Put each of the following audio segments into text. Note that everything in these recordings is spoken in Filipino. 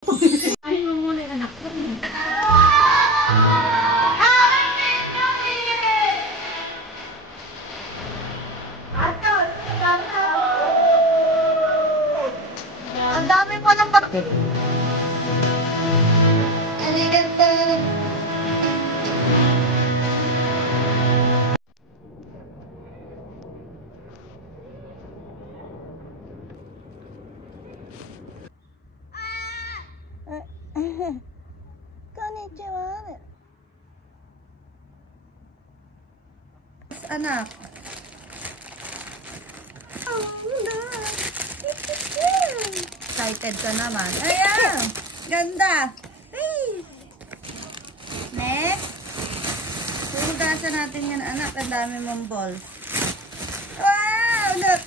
Ay, muna yung anak ko. Ang dami pa ng bakit. Konnichiwa. Anak. Excited ka naman. Ayan! Ganda! Hey! Next. Hugasan natin yan, anak. Ang dami mong balls. Wow! Look!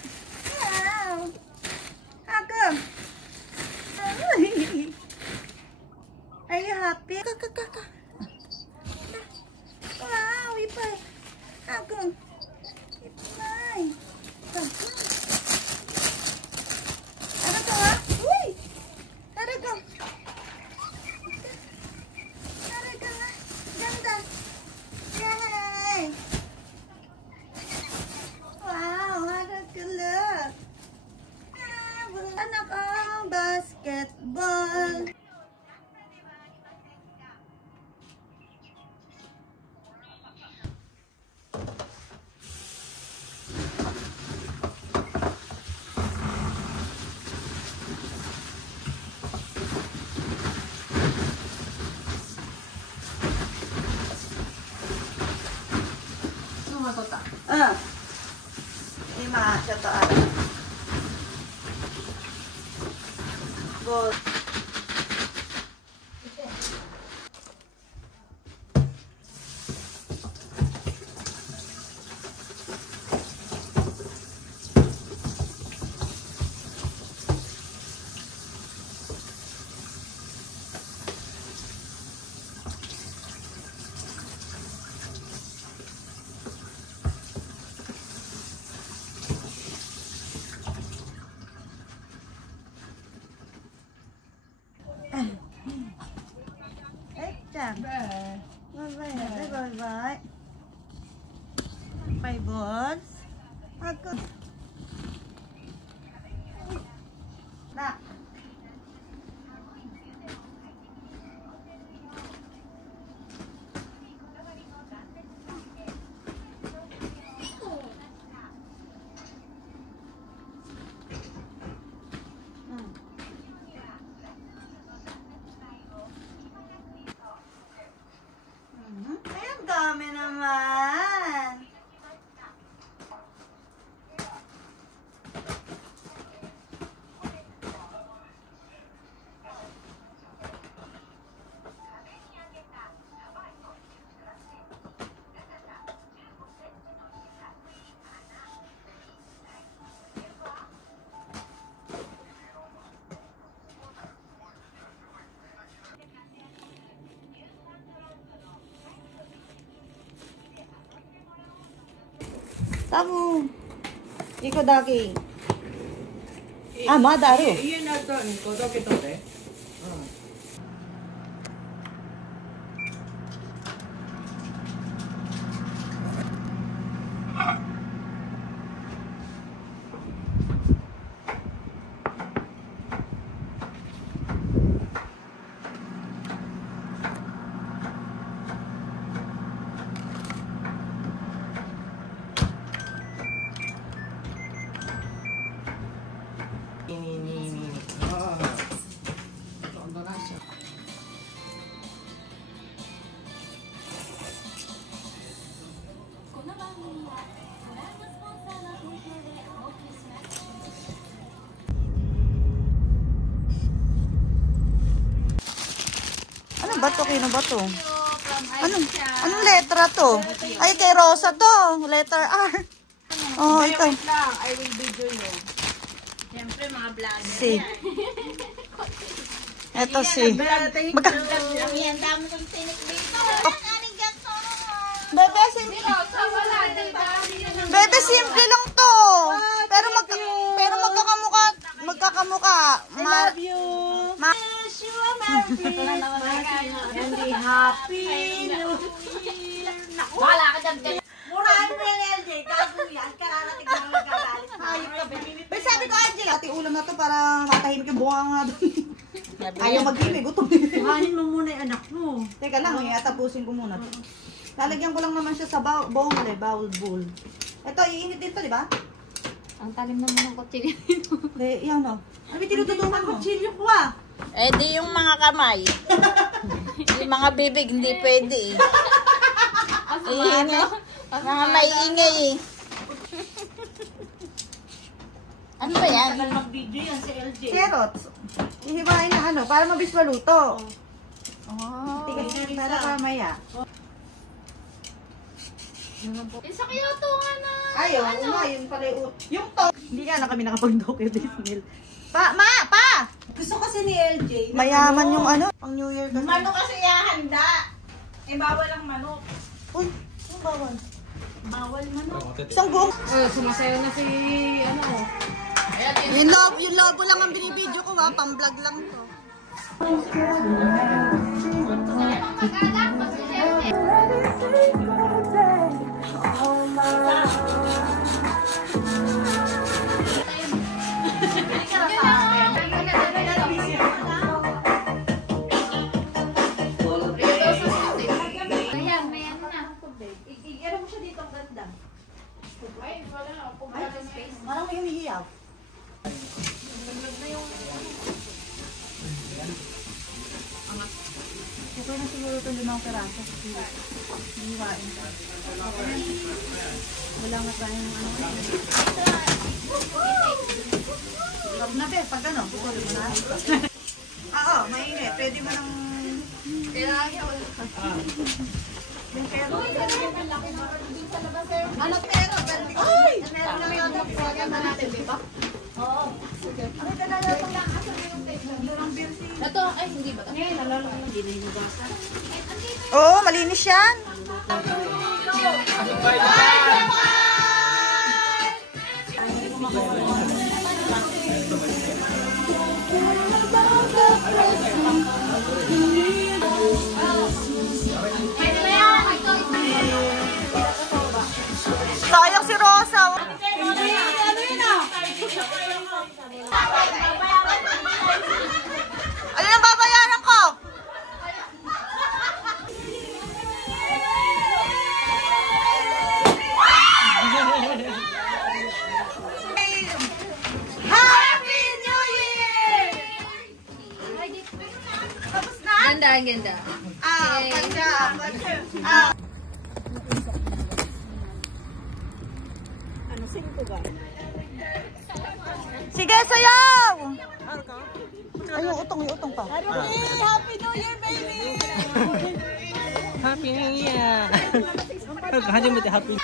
Wow! Ako! Are you happy? Wow! Ipay! Ako! Ipay! Ano to ha? Uy! Ano to? Ano ka ha? Ganda! Yay! Wow! Ano ka look? Anak ang basketball! Lima, satu arah. Gold. Bye-bye. Bye, boss. Ako. Na. Dami naman. Tamu. Iko daki. Ah, mada aru. 家にあったら2個だけ食べ。Ano ba to? Kino ba to? Anong letra to? Ay, kay Rosa to. Letter R. Oh, ito. Wait lang, I will video you. Siyempre, mga vlog. Si. Ito si. Magka... Ang dami kong tinik dito. Bebe, simple. Bebe, simple lang to. Pero magkakamukha. I love you. Hindi happy New Year. Wala ka dyan. Murahan mo yan, LJ. Gago yan. Kararating na magagalit. Ayop ka ba? Pero sabi ko, Angel, ate ulam na to para matahimik yung bunga nga doon. Ayaw mag-ibig, gutom. Kuhanin mo muna yung anak mo. Teka lang, tapusin ko muna to. Lalagyan ko lang naman siya sa bowl bowl. Ito, iinit din to, di ba? Ang talim naman ng kutsilyo. Eh, yan o. Ano tinututungan mo? Kutsilyo ko ah. Eh di yung mga kamay. Yung mga bibig hindi pwede eh. Iingay. Mga maiingay eh. Ano ba yan? Tagal mag-video yan si LJ. Carrots. Ihibahin na ano, para mabilis maluto. Oh. Tigas para kamaya. Isa kaya ito nga na. Ayaw, yun pala yung to. Hindi nga na kami nakapag-doke this meal. Pa! Gusto kasi ni LJ. Mayaman yung ano, pang New Year kasi. Manok kasi ihahanda. Eh bawal ang manok. Uy, yung bawal. Bawal manok. Isang buong. Sumasayo na si ano. Yung lobo lang ang binibidyo ko ha, pang-vlog lang to. Mag-anak, masisiyete. Ayan, may ano na. I-ano mo siya dito ang ganda. Ay, wala. Kung wala space. Parang may humihiyaw. Okay na siguro ito 5 peraso. Hihiwain. Wala nga tayong ano. Wag na pe, pag ano, putulin mo na. Oo, mainit. Pwede mo nang... Ano pero? Ay! Meron lang yung program na natin, di ba? Oo. Sige. Ano dala na ito lang? Asa mo yung tape? Ito, ay, hindi ba? Ngayon, nalala ko hindi na hinugasan. Oo, malinis yan. Sayang si Rosa. Ano yung babayaran ko? Happy New Year! Ganda, ang ganda. Sige, sayaw! Ay, yung utong pa. Happy New Year, baby! Happy New Year!初めてハッピー。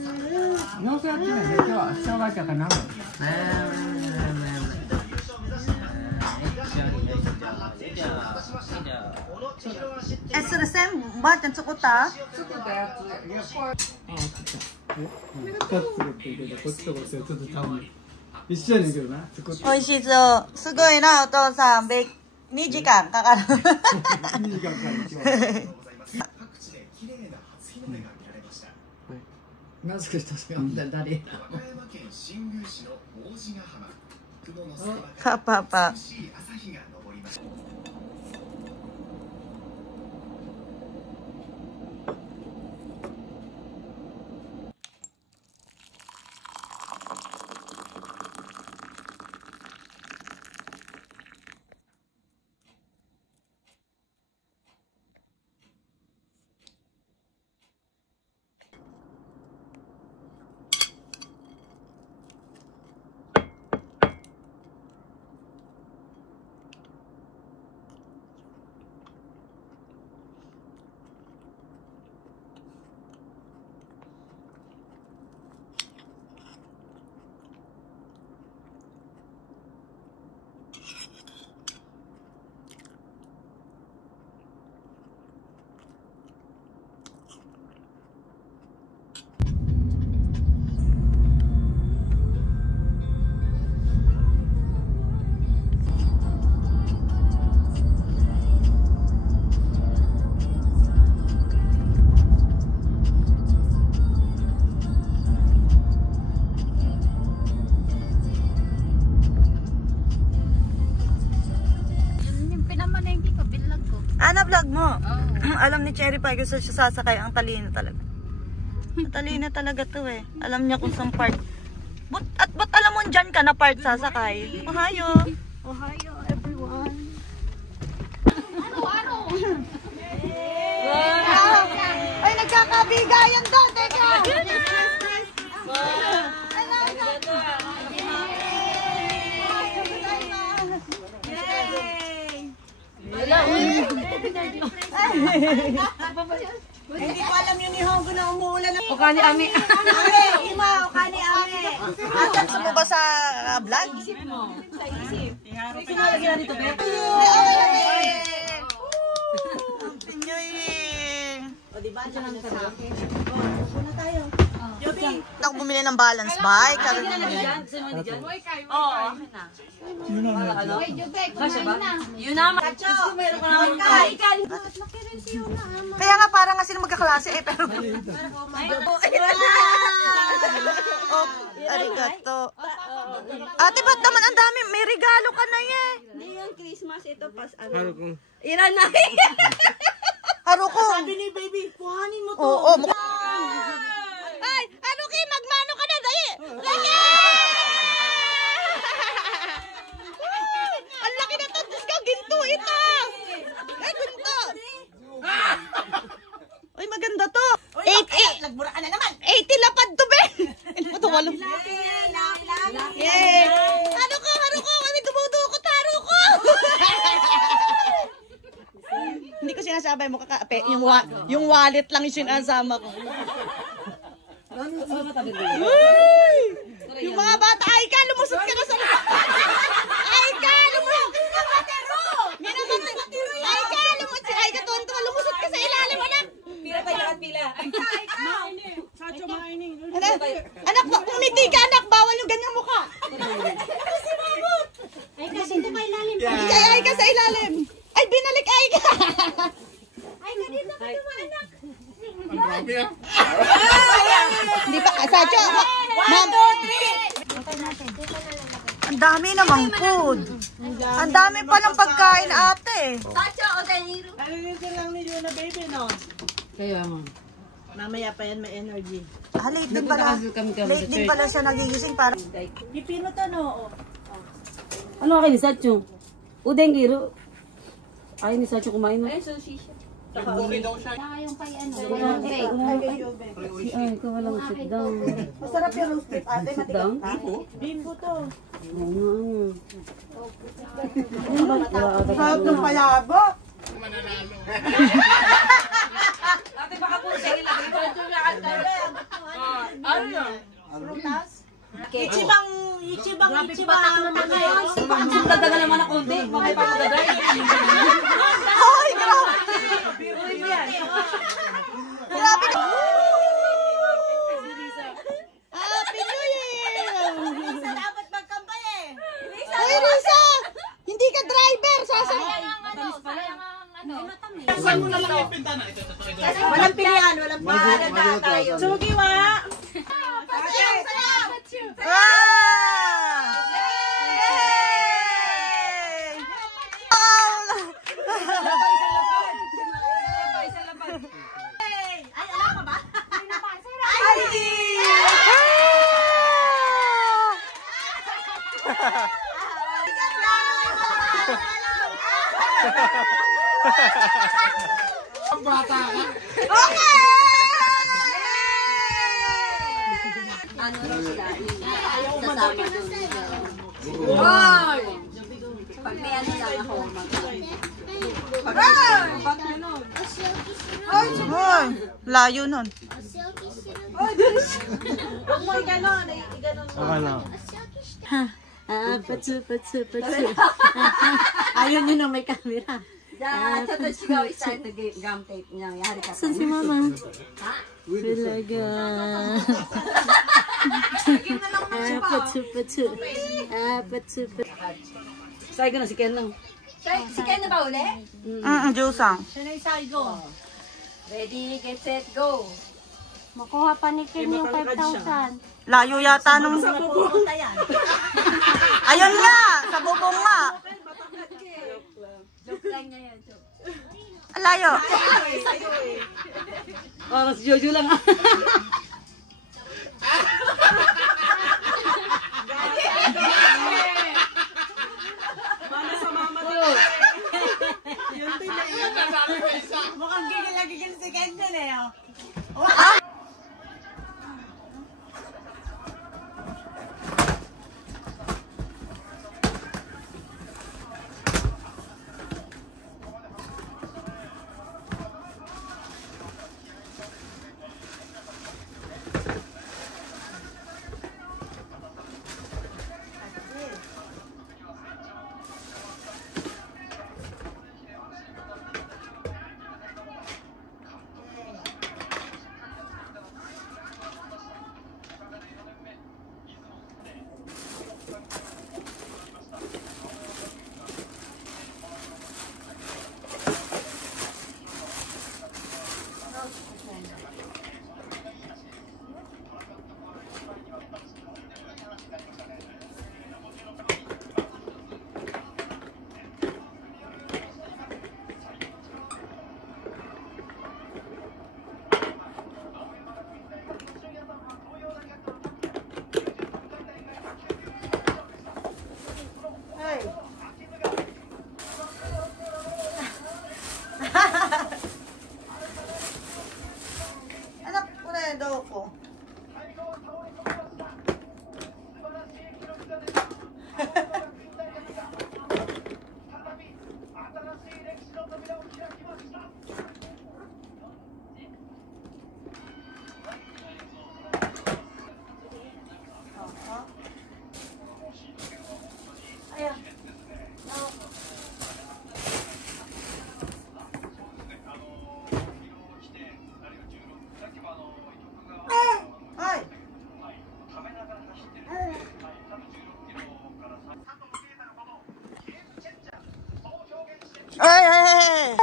フ Eh, sir, Sam, ba't yan sukuta? 一緒やねんけどな作って美味しそう。すごいな、お父さん。2時間かかる。 2時間かかるマスクしたし誰パパパ。Ano vlog mo? Alam ni Cherry Pie kung saan siya sasakay. Ang talino talaga. Talino talaga to eh. Alam niya kung saan part. Ba't alam mo dyan ka na part sasakay? Ohayo. Ohayo everyone. Ay, nagkakabigayan doon. Teka. Hindi ko alam yung nihongo na umuulan. O kani ami. Ame, ima, o kani ame. Gusto mo ba sa vlog? Pinalagyan nito, Beth. Pinyoy. O, diba? Diyan lang sa akin. O, muna tayo. Yobi. Ako bumili ng balance bike. Gusto mo na. Yun na. Kacho, meron ka naman kayo. Kaya nga parang nga sila magkaklase eh. Pero... Oh, arigato. Ate, ba't naman ang dami? May regalo ka na eh. Hindi yung Christmas, ito pas ano. Haruko. Iran na. Haruko. Sabi ni baby, kuhanin mo to. Oo, ay, Haruki, magmano ka na, dali. Lagi! Ang laki na to. Diyos ko, ginto ito. Ay, ginto. Ay, maganda to. 80. Nagbura ka na naman. 80 lapad to, be. Ito to, walang. Yay. Haruko, kami dumudukot, Haruko. Hindi ko sinasabay mo kakape. Yung wallet lang yung sinasama ko. Yung mga bata, Aika, lumusot ka na sa... Aika, lumusot ka sa batero! Aika, Aika, tuwan-tuwa, lumusot ka sa ilalim, anak! Pila tayo at pila. Anak, umiti ka, anak, bawal yung ganyang mukha. Aika, dito ka ilalim. Aika sa ilalim. Ay, binalik, Aika! Aika, dito ka anak. Hindi pa, Sacho, ma'am. Ang dami namang food. Ang dami pa ng pagkain, ate. Kacho, o Daniro. Kaya mo. Mamaya pa yan, may energy. Late din pala. Late din pala siya nagigising para. Pipino to, no? Ano kayo ni Sacho? Udeng giro. Ay ni Sacho kumain mo. Ay, sushi siya. Yung kay ano. Ay, ikaw walang sit down. Masarap yung roast beef, ate. Sit down? Bimbo to. Ano? Sarap ng palabo. Ate, baka po siya ilagay. Ano yan? Ichibang naman ngayon. Dagdagan naman ako, hindi. Mamaya pa mag-drive. Hoy, grabe! Grabe! Happy New Year! Risa, dapat magkampay eh. Hoy, Risa! Hindi ka driver! Sasakay! Walang pilihan, walang pilihan. Sugi wa! Wow! Ay, alam ka ba? Sasama doon. Pag may ano lang ako, Hoy, layo nun. Huwag mo i-ganon. patsu. Ayaw nyo na may camera. Gum tape niya. Saan si mama? Talaga. Patsu. Say ko na si Ken lang. Si Ken na ba uli? Jusang. Siya na yung saigo. Ready, get, set, go. Makuha pa ni Ken yung 5,000. Layo yata nung... Pupunta yan. Ayun nga! Sa bubong nga! Joke lang niya yan, joke. Layo! Parang si Jojo lang. Mukhang gigil si Kendall eh. Anak ko na daw ko. Ay! Ay!